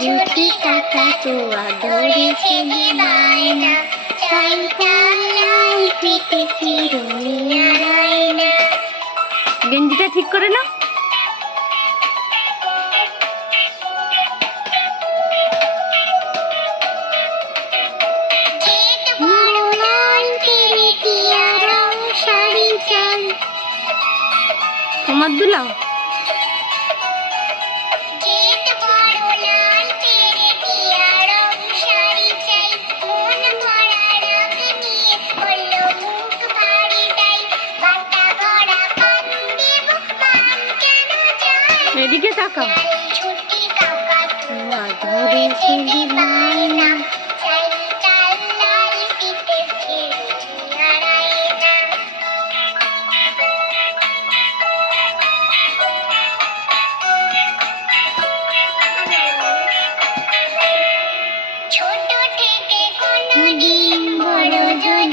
দুটি টাকা তোয়া ধরেছে বায়না তাই তাই পিঠে গেঞ্জিটা ঠিক করে নাও। তোমার দুলাও। এদিকে তাকাও छोटी